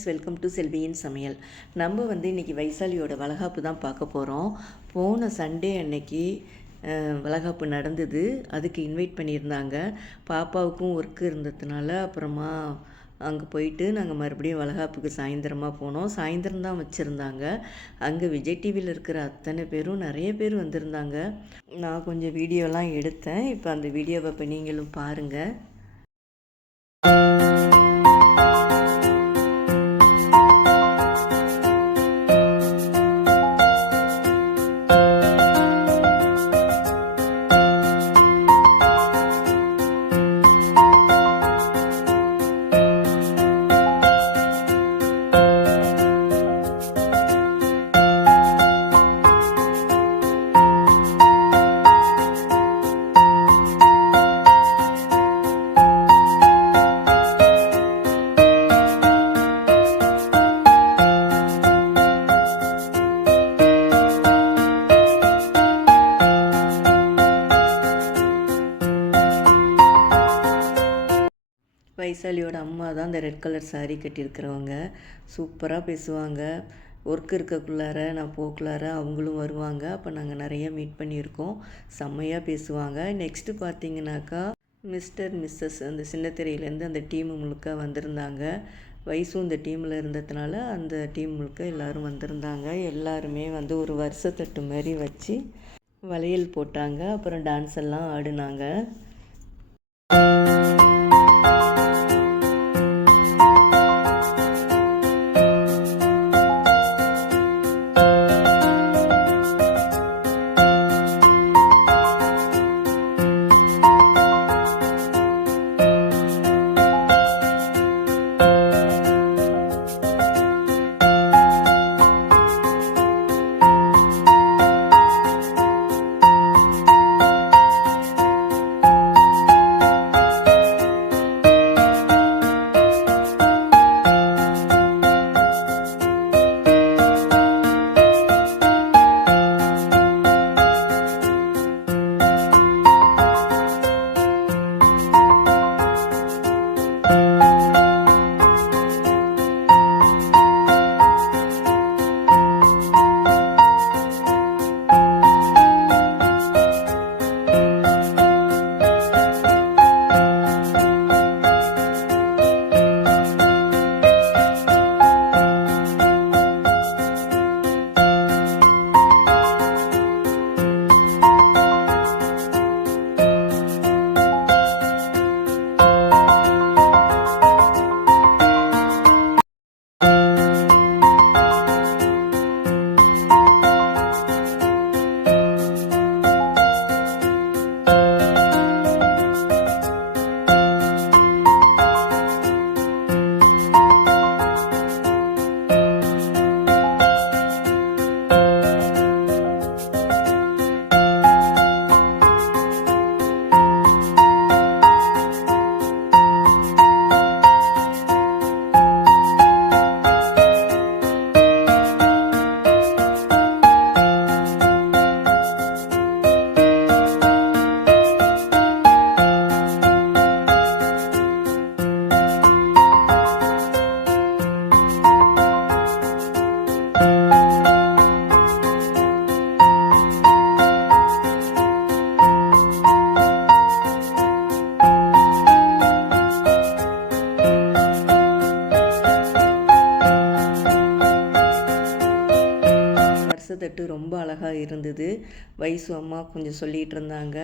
Friends, welcome to செல்வியின் சமையல். நம்ம இன்றைக்கி வைசாலியோட வளகாப்பு தான் பார்க்க போகிறோம். போன சண்டே அன்னைக்கு வளகாப்பு நடந்தது. அதுக்கு இன்வைட் பண்ணியிருந்தாங்க. பாப்பாவுக்கும் ஒர்க்கு இருந்ததுனால அப்புறமா அங்கே போயிட்டு நாங்கள் மறுபடியும் வளகாப்புக்கு சாயந்தரமாக போனோம். சாயந்தரம் தான் வச்சுருந்தாங்க. அங்கே விஜய் டிவியில் இருக்கிற அத்தனை பேரும் நிறைய பேர் வந்திருந்தாங்க. நான் கொஞ்சம் வீடியோலாம் எடுத்தேன். இப்போ அந்த வீடியோவை இப்போ நீங்களும் பாருங்கள். வைசாலியோட அம்மா தான் இந்த ரெட் கலர் சாரீ கட்டியிருக்கிறவங்க. சூப்பராக பேசுவாங்க. ஒர்க் இருக்கக்குள்ளார நான் போக்குள்ளார அவங்களும் வருவாங்க. அப்போ நாங்கள் நிறைய மீட் பண்ணியிருக்கோம். செம்மையாக பேசுவாங்க. நெக்ஸ்ட்டு பார்த்தீங்கன்னாக்கா மிஸ்டர் மிஸ்ஸஸ் அந்த சின்னத்திரையிலேருந்து அந்த டீம் முழுக்க வந்திருந்தாங்க. வயசும் இந்த டீமில் இருந்ததுனால அந்த டீம் முழுக்க எல்லோரும் வந்திருந்தாங்க. எல்லாருமே ஒரு வருஷத்தட்டு மாதிரி வச்சு வளையல் போட்டாங்க. அப்புறம் டான்ஸ் எல்லாம் ஆடினாங்க. தட்டு ரொம்ப அழகாக இருந்தது. வயசு அம்மா கொஞ்சம் சொல்லிகிட்டு இருந்தாங்க,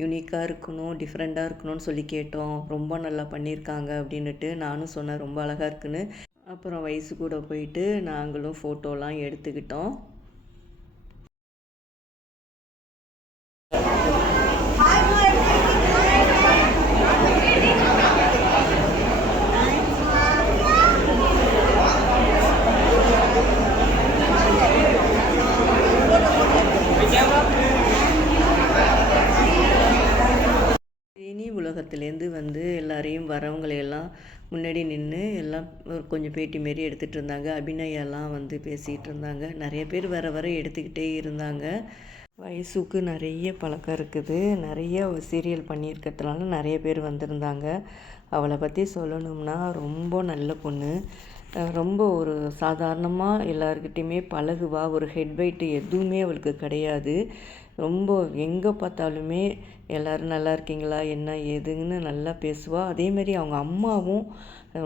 யூனிக்காக இருக்கணும், டிஃப்ரெண்ட்டாக இருக்கணும்னு சொல்லி கேட்டோம். ரொம்ப நல்லா பண்ணியிருக்காங்க அப்படின்னுட்டு நானும் சொன்னேன் ரொம்ப அழகாக இருக்குன்னு. அப்புறம் வயசு கூட போயிட்டு நாங்களும் ஃபோட்டோலாம் எடுத்துக்கிட்டோம். உலகத்துலேருந்து எல்லாரையும் வரவங்களையெல்லாம் முன்னாடி நின்று எல்லாம் கொஞ்சம் பேட்டி மாரி எடுத்துகிட்டு இருந்தாங்க. அபிநயெல்லாம் பேசிகிட்டு இருந்தாங்க. நிறைய பேர் வர வர எடுத்துக்கிட்டே இருந்தாங்க. வயசுக்கு நிறைய பழக்கம் இருக்குது. நிறைய சீரியல் பண்ணியிருக்கிறதுனால நிறைய பேர் வந்திருந்தாங்க. அவளை பற்றி சொல்லணும்னா ரொம்ப நல்ல பொண்ணு. ரொம்ப ஒரு சாதாரணமா எல்லார்கிட்டயுமே பழகுவா. ஒரு ஹெட் வெயிட் எதுவுமே அவளுக்கு கிடையாது. ரொம்ப எங்கே பார்த்தாலுமே எல்லோரும் நல்லா இருக்கீங்களா, என்ன ஏதுன்னு நல்லா பேசுவா. அதேமாரி அவங்க அம்மாவும்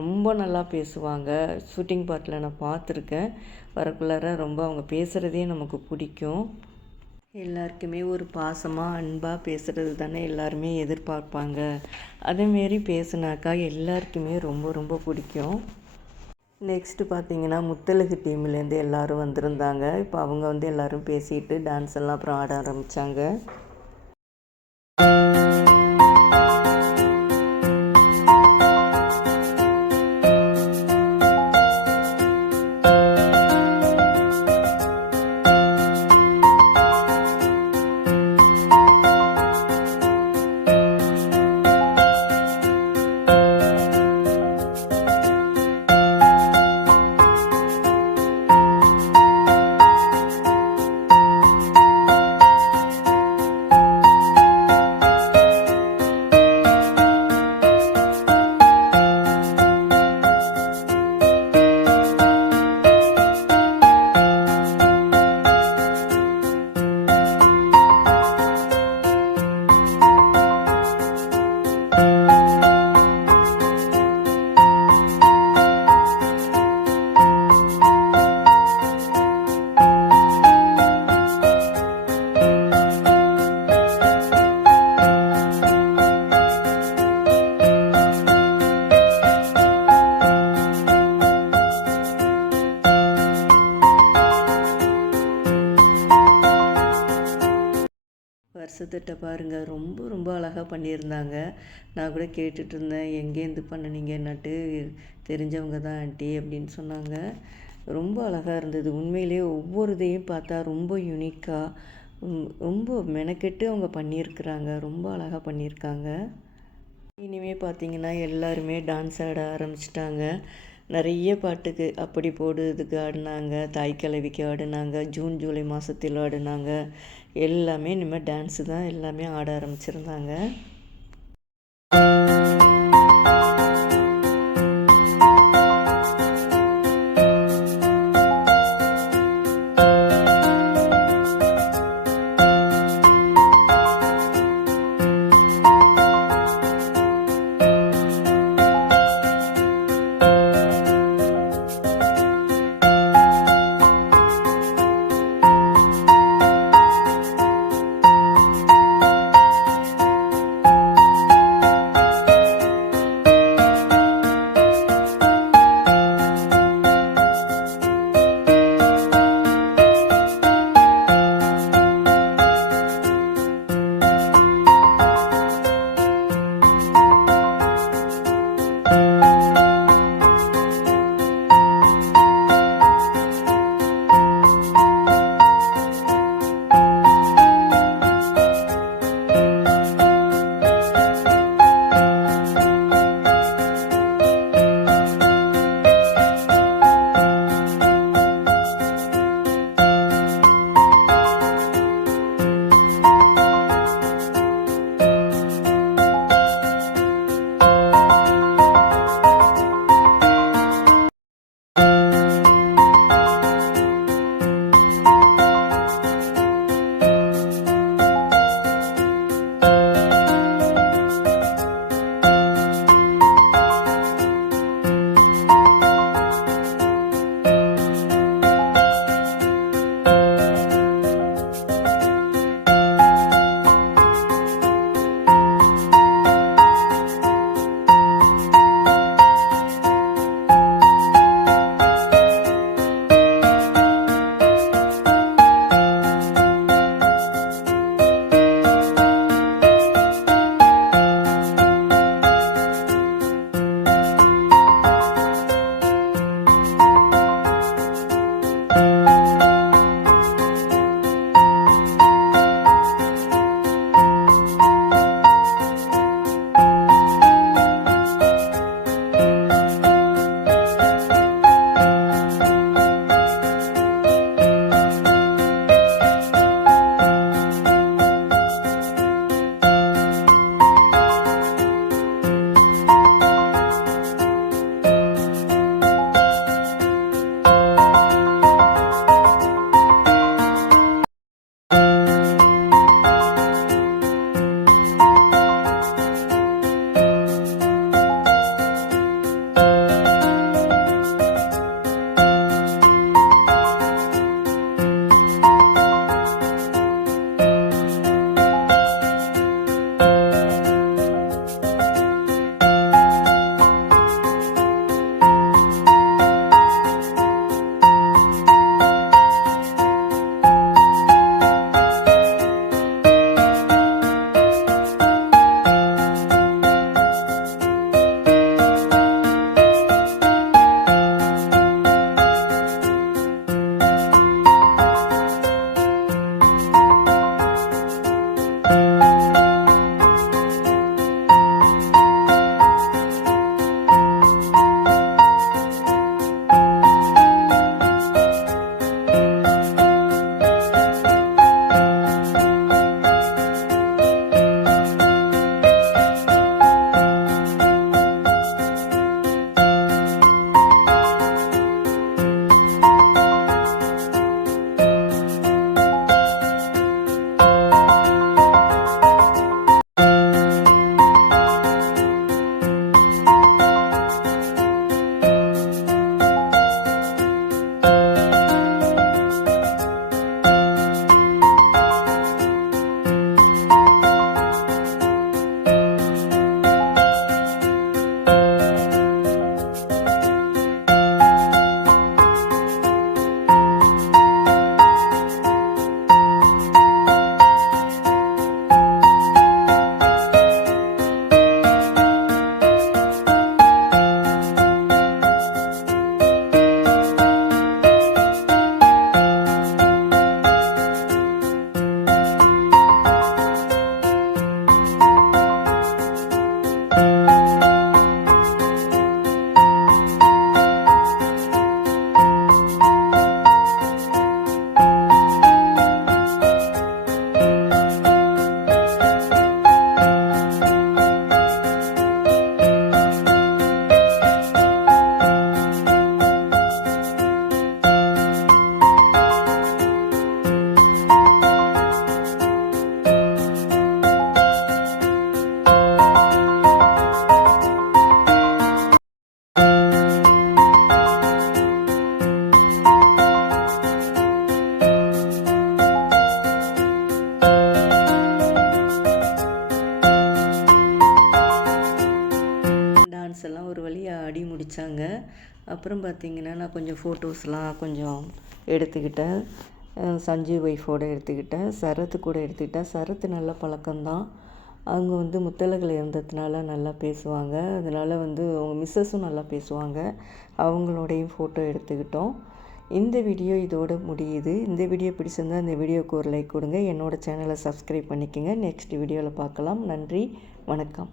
ரொம்ப நல்லா பேசுவாங்க. ஷூட்டிங் பார்ட்டில் நான் பார்த்துருக்கேன். வரக்குள்ளார ரொம்ப அவங்க பேசுகிறதே நமக்கு பிடிக்கும். எல்லாருக்குமே ஒரு பாசமாக அன்பாக பேசுகிறது தானே எல்லாருமே எதிர்பார்ப்பாங்க. அதேமாரி பேசுனாக்கா எல்லாருக்குமே ரொம்ப ரொம்ப பிடிக்கும். நெக்ஸ்ட்டு பார்த்தீங்கன்னா முத்தழகு டீம்லேருந்து எல்லோரும் வந்திருந்தாங்க. இப்போ அவங்க எல்லோரும் பேசிட்டு டான்ஸ் எல்லாம் அப்புறம் ஆட ஆரம்பித்தாங்க. வருஷத்திட்ட பாருங்கள், ரொம்ப ரொம்ப அழகாக பண்ணியிருந்தாங்க. நான் கூட கேட்டுட்டு இருந்தேன், எங்கேருந்து பண்ணினீங்கன்னாட்டு. தெரிஞ்சவங்க தான் ஆண்டி அப்படின்னு சொன்னாங்க. ரொம்ப அழகாக இருந்தது. உண்மையிலே ஒவ்வொரு இதையும் பார்த்தா ரொம்ப யூனிக்காக, ரொம்ப மெனக்கெட்டு அவங்க பண்ணியிருக்கிறாங்க. ரொம்ப அழகாக பண்ணியிருக்காங்க. இனிமேல் பார்த்தீங்கன்னா எல்லாருமே டான்ஸ் ஆட ஆரம்பிச்சிட்டாங்க. நிறைய பாட்டுக்கு அப்படி போடு இதுக்கு ஆடினாங்க, தாய் கிழவிக்கு ஆடினாங்க, ஜூன் ஜூலை மாதத்தில் ஆடினாங்க. எல்லாமே இனிமேல் டான்ஸு தான் எல்லாமே ஆட ஆரம்பிச்சிருந்தாங்க. அப்புறம் பார்த்திங்கன்னா நான் கொஞ்சம் ஃபோட்டோஸ்லாம் கொஞ்சம் எடுத்துக்கிட்டேன். சஞ்சீவ் ஒய்ஃபோடு எடுத்துக்கிட்டேன். சரத்து கூட எடுத்துக்கிட்டேன். சரத்து நல்ல பழக்கம்தான். அவங்க வந்து முத்தழகில் இருந்ததுனால நல்லா பேசுவாங்க. அதனால் வந்து அவங்க மிஸ்ஸஸும் நல்லா பேசுவாங்க. அவங்களோடையும் ஃபோட்டோ எடுத்துக்கிட்டோம். இந்த வீடியோ இதோட முடியுது. இந்த வீடியோ பிடிச்சிருந்தா இந்த வீடியோவுக்கு ஒரு லைக் கொடுங்க. என்னோடய சேனலை சப்ஸ்கிரைப் பண்ணிக்கோங்க. நெக்ஸ்ட் வீடியோவில் பார்க்கலாம். நன்றி, வணக்கம்.